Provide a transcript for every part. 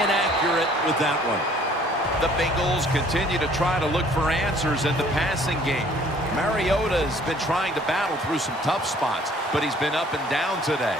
inaccurate with that one. The Bengals continue to try to look for answers in the passing game. Mariota's been trying to battle through some tough spots, but he's been up and down today.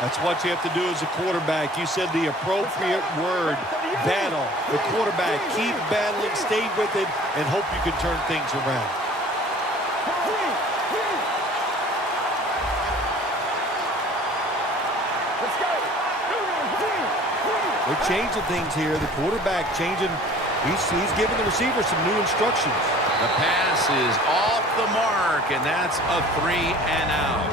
That's what you have to do as a quarterback. You said the appropriate word, battle. The quarterback, keep battling, stay with it, and hope you can turn things around. They're changing things here. The quarterback changing. He's giving the receiver some new instructions. The pass is off the mark, and that's a 3-and-out.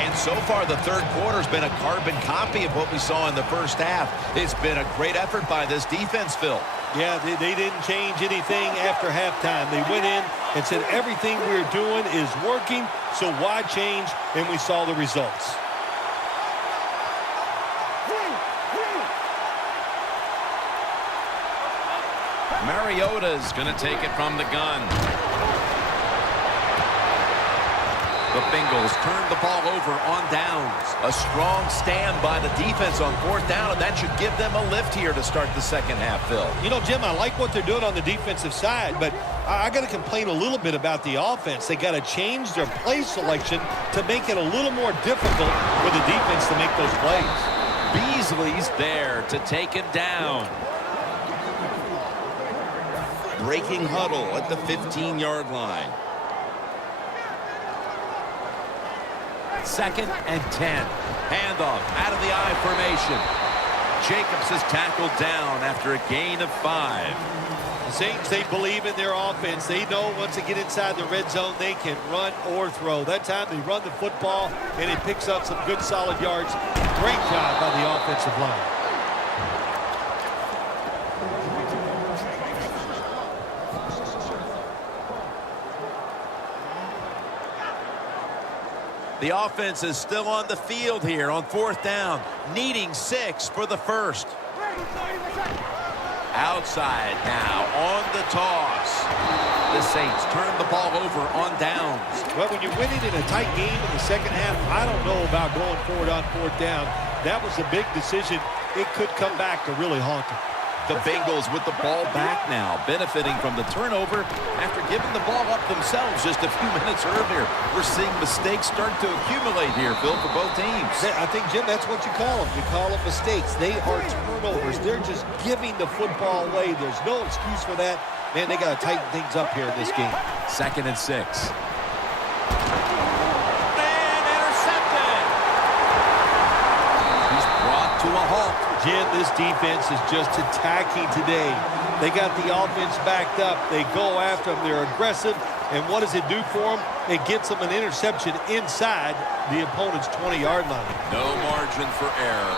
And so far, the third quarter has been a carbon copy of what we saw in the first half. It's been a great effort by this defense, Phil. Yeah, they didn't change anything after halftime. They went in and said everything we're doing is working, so why change? And we saw the results. Mariota's going to take it from the gun. The Bengals turn the ball over on downs. A strong stand by the defense on fourth down, and that should give them a lift here to start the second half, Phil. You know, Jim, I like what they're doing on the defensive side, but I got to complain a little bit about the offense. They got to change their play selection to make it a little more difficult for the defense to make those plays. Beasley's there to take him down. Breaking huddle at the 15-yard line. 2nd and 10. Handoff out of the I formation. Jacobs is tackled down after a gain of 5. The Saints, they believe in their offense. They know once they get inside the red zone, they can run or throw. That time they run the football, and it picks up some good solid yards. Great job by the offensive line. The offense is still on the field here on fourth down, needing 6 for the first. Outside now on the toss. The Saints turn the ball over on downs. Well, when you're winning in a tight game in the second half, I don't know about going forward on fourth down. That was a big decision. It could come back to really haunt them. The Bengals with the ball back now, benefiting from the turnover after giving the ball up themselves just a few minutes earlier. We're seeing mistakes start to accumulate here, Phil, for both teams. I think, Jim, that's what you call them. You call them mistakes. They are turnovers. They're just giving the football away. There's no excuse for that. Man, they got to tighten things up here in this game. 2nd and 6. And intercepted. He's brought to a halt. Jim, this defense is just attacking today. They got the offense backed up. They go after them. They're aggressive. And what does it do for them? It gets them an interception inside the opponent's 20-yard line. No margin for error.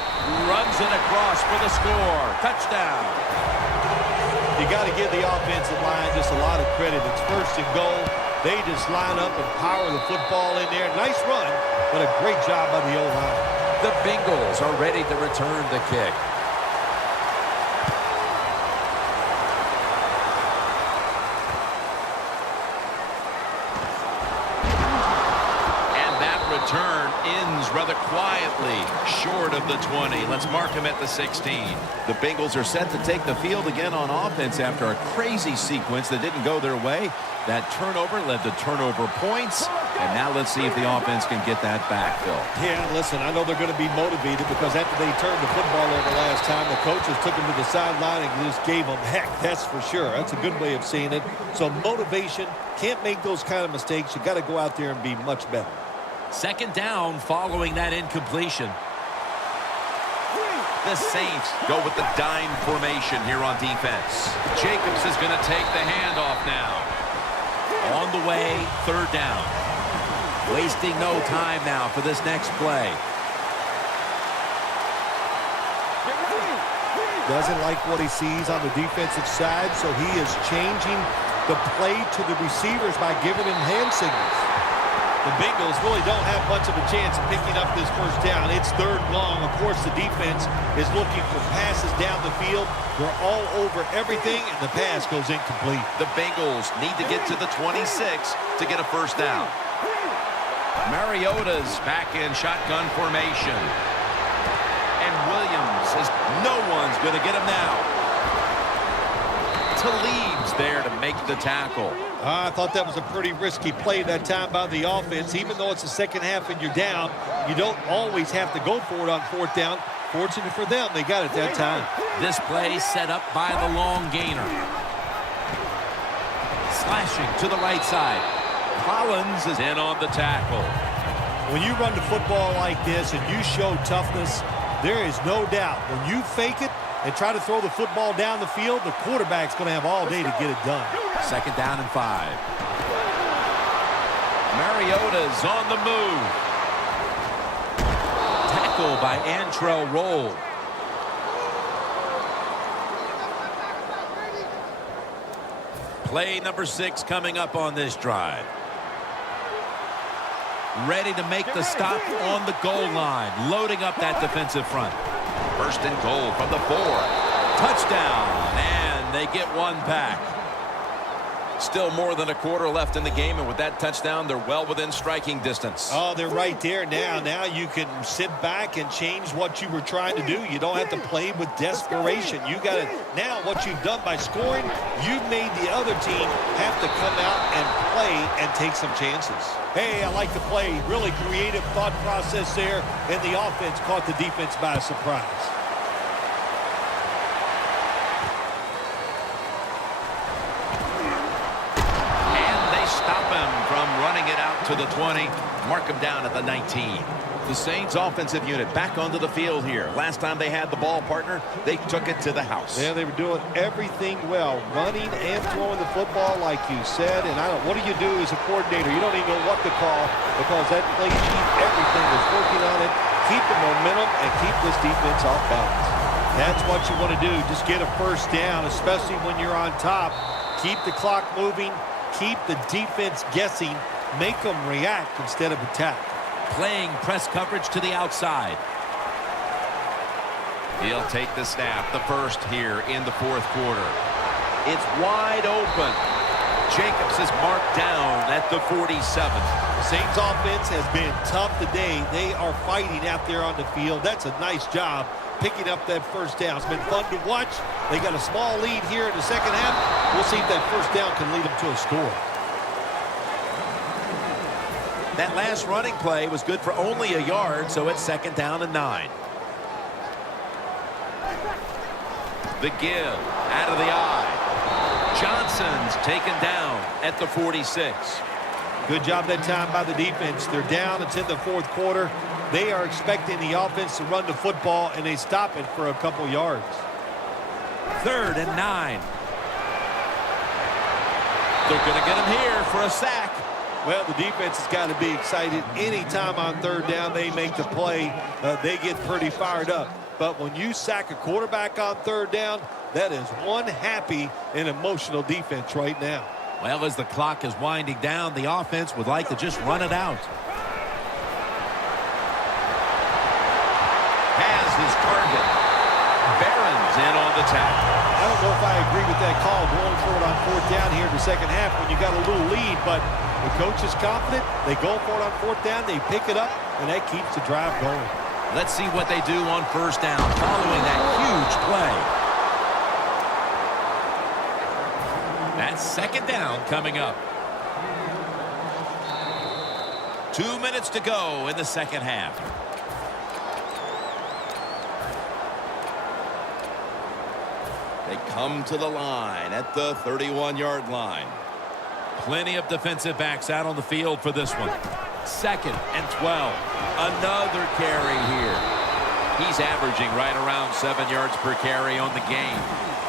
Runs it across for the score. Touchdown. You got to give the offensive line just a lot of credit. It's 1st and goal. They just line up and power the football in there. Nice run, but a great job by the O-line. The Bengals are ready to return the kick. And that return ends rather quietly, short of the 20. Let's mark him at the 16. The Bengals are set to take the field again on offense after a crazy sequence that didn't go their way. That turnover led to turnover points. And now let's see if the offense can get that back, Phil. Yeah, listen, I know they're going to be motivated because after they turned the football over last time, the coaches took them to the sideline and just gave them heck, that's for sure. That's a good way of seeing it. So motivation, can't make those kind of mistakes. You got to go out there and be much better. 2nd down following that incompletion. The Saints go with the dime formation here on defense. Jacobs is going to take the handoff now. On the way, 3rd down. Wasting no time now for this next play. Doesn't like what he sees on the defensive side, so he is changing the play to the receivers by giving them hand signals. The Bengals really don't have much of a chance of picking up this 1st down. It's 3rd and long. Of course, the defense is looking for passes down the field. They're all over everything, and the pass goes incomplete. The Bengals need to get to the 26 to get a 1st down. Mariota's back in shotgun formation. And Williams says no one's going to get him now. Talib's there to make the tackle. I thought that was a pretty risky play that time by the offense. Even though it's the second half and you're down, you don't always have to go for it on fourth down. Fortunate for them, they got it that time. This play set up by the long gainer. Slashing to the right side. Collins is in on the tackle. When you run the football like this and you show toughness, there is no doubt when you fake it and try to throw the football down the field, the quarterback's going to have all day to get it done. 2nd down and 5. Mariota's on the move. Tackle by Antrell Roll. Play number 6 coming up on this drive. Ready to make the stop on the goal line. Loading up that defensive front. 1st and goal from the 4. Touchdown. And they get one back. Still more than a quarter left in the game, and with that touchdown, they're well within striking distance. Oh, they're right there now. Now you can sit back and change what you were trying to do. You don't have to play with desperation. You got to, now what you've done by scoring, you've made the other team have to come out and play and take some chances. Hey, I like the play. Really creative thought process there, and the offense caught the defense by surprise. Running it out to the 20. Mark him down at the 19. The Saints offensive unit back onto the field here. Last time they had the ball, partner, they took it to the house. Yeah, they were doing everything well, running and throwing the football like you said. And what do you do as a coordinator? You don't even know what to call because that play sheet, everything was working on it. Keep the momentum and keep this defense off balance. That's what you want to do. Just get a first down, especially when you're on top. Keep the clock moving. Keep the defense guessing. Make them react instead of attack. Playing press coverage to the outside. He'll take the snap, the first here in the 4th quarter. It's wide open. Jacobs is marked down at the 47. The Saints offense has been tough today. They are fighting out there on the field. That's a nice job picking up that first down. It's been fun to watch. They got a small lead here in the second half. We'll see if that first down can lead them to a score. That last running play was good for only a yard, so it's 2nd down and 9. The give out of the eye. Johnson's taken down at the 46. Good job that time by the defense. They're down. It's in the 4th quarter. They are expecting the offense to run the football, and they stop it for a couple yards. 3rd and 9. They're going to get him here for a sack. Well, the defense has got to be excited. Anytime on 3rd down they make the play, they get pretty fired up. But when you sack a quarterback on 3rd down, that is one happy and emotional defense right now. Well, as the clock is winding down, the offense would like to just run it out. Has his target. Barron's in on the tackle. I don't know if I agree with that call going for it on 4th down here in the second half when you got a little lead, but the coach is confident. They go for it on 4th down. They pick it up, and that keeps the drive going. Let's see what they do on 1st down following that huge play. That's 2nd down coming up. 2 minutes to go in the second half. They come to the line at the 31-yard line. Plenty of defensive backs out on the field for this one. 2nd and 12. Another carry here. He's averaging right around 7 yards per carry on the game.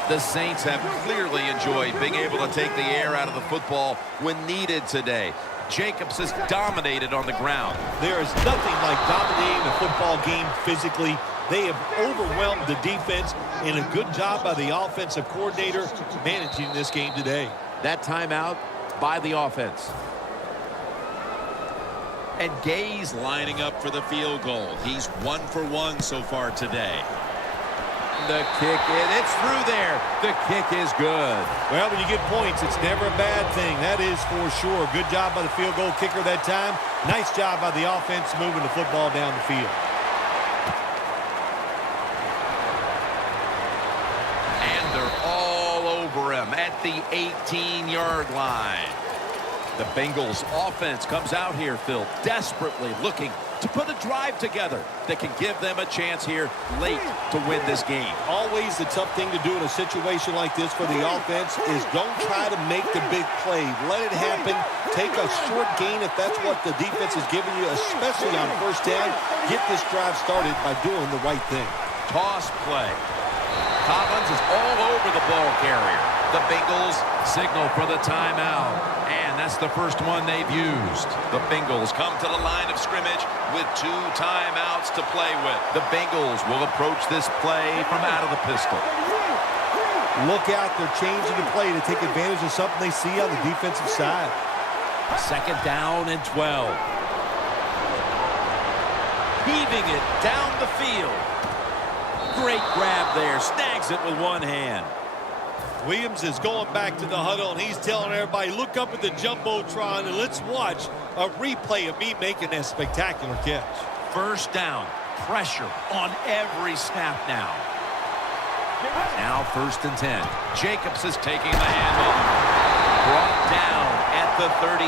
The Saints have clearly enjoyed being able to take the air out of the football when needed today. Jacobs has dominated on the ground. There is nothing like dominating a football game physically. They have overwhelmed the defense, and a good job by the offensive coordinator managing this game today. That timeout by the offense. And Gay's lining up for the field goal. He's 1 for 1 so far today. The kick, it's through there. The kick is good. Well, when you get points, it's never a bad thing. That is for sure. Good job by the field goal kicker that time. Nice job by the offense moving the football down the field. him at the 18-yard line. The Bengals offense comes out here, Phil, desperately looking to put a drive together that can give them a chance here late to win this game. Always the tough thing to do in a situation like this for the offense is don't try to make the big play. Let it happen. Take a short gain if that's what the defense is giving you, especially on first down. Get this drive started by doing the right thing. Toss play. Collins is all over the ball carrier. The Bengals signal for the timeout. And that's the first one they've used. The Bengals come to the line of scrimmage with 2 timeouts to play with. The Bengals will approach this play from out of the pistol. Look out, they're changing the play to take advantage of something they see on the defensive side. 2nd down and 12. Heaving it down the field. Great grab there. Snags it with one hand. Williams is going back to the huddle, and he's telling everybody, look up at the Jumbotron, and let's watch a replay of me making that spectacular catch. 1st down. Pressure on every snap now. Now 1st and 10. Jacobs is taking the handoff. Brought down at the 32.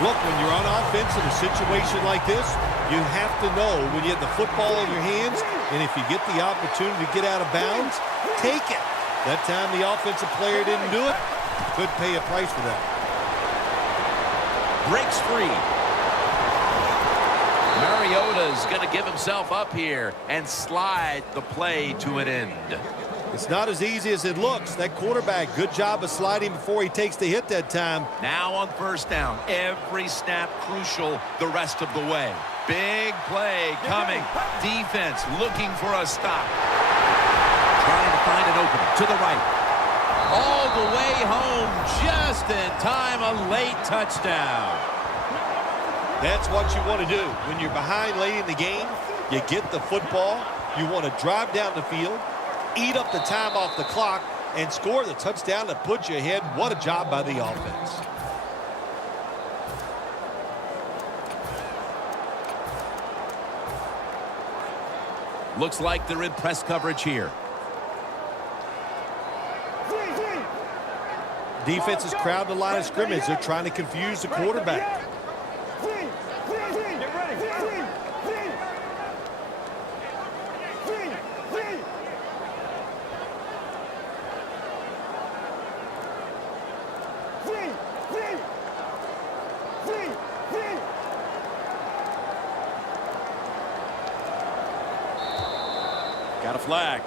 Look, when you're on offense in a situation like this, you have to know when you have the football in your hands, and if you get the opportunity to get out of bounds, take it. That time the offensive player didn't do it. Could pay a price for that. Breaks free. Mariota's going to give himself up here and slide the play to an end. It's not as easy as it looks. That quarterback, good job of sliding before he takes the hit that time. Now on 1st down, every snap crucial the rest of the way. Big play coming. Defense looking for a stop. Trying to find an opening to the right. All the way home just in time, a late touchdown. That's what you want to do. When you're behind late in the game, you get the football, you want to drive down the field, eat up the time off the clock, and score the touchdown that puts you ahead. What a job by the offense. Looks like they're in press coverage here. Defense is crowding the line of scrimmage. They're trying to confuse the quarterback. Got a flag.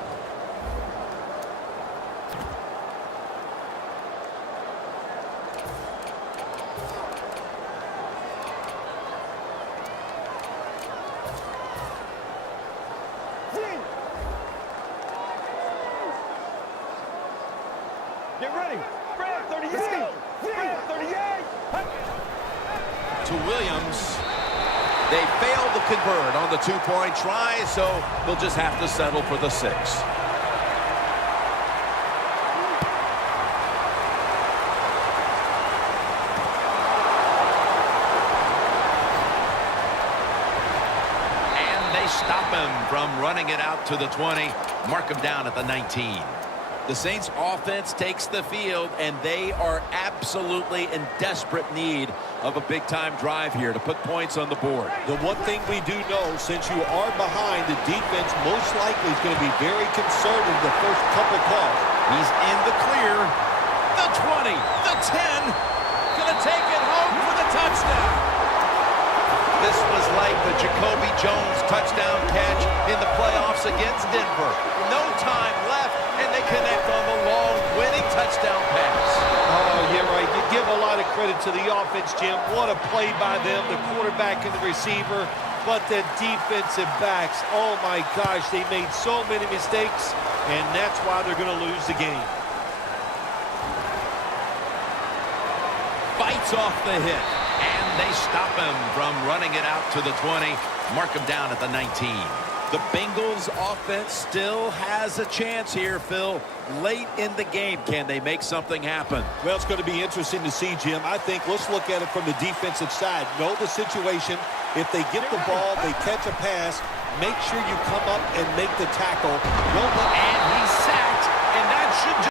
Get ready. Brad 38. Brad 38. To Williams. They failed to convert on the 2-point try, so they'll just have to settle for the 6. And they stop him from running it out to the 20. Mark him down at the 19. The Saints offense takes the field, and they are absolutely in desperate need of a big-time drive here to put points on the board. The one thing we do know, since you are behind, the defense most likely is going to be very conservative the first couple calls. He's in the clear. The 20, the 10, going to take it home for the touchdown. This was like the Jacoby Jones touchdown catch in the playoffs against Denver. No time left, and they connect on the long winning touchdown pass. Oh, yeah, right. You give a lot of credit to the offense, Jim. What a play by them, the quarterback and the receiver. But the defensive backs, oh my gosh, they made so many mistakes, and that's why they're going to lose the game. Bites off the hit, and they stop him from running it out to the 20. Mark him down at the 19. The Bengals offense still has a chance here, Phil. Late in the game, can they make something happen? Well, it's going to be interesting to see, Jim. I think let's look at it from the defensive side. Know the situation. If they get the ball, they catch a pass, make sure you come up and make the tackle. And he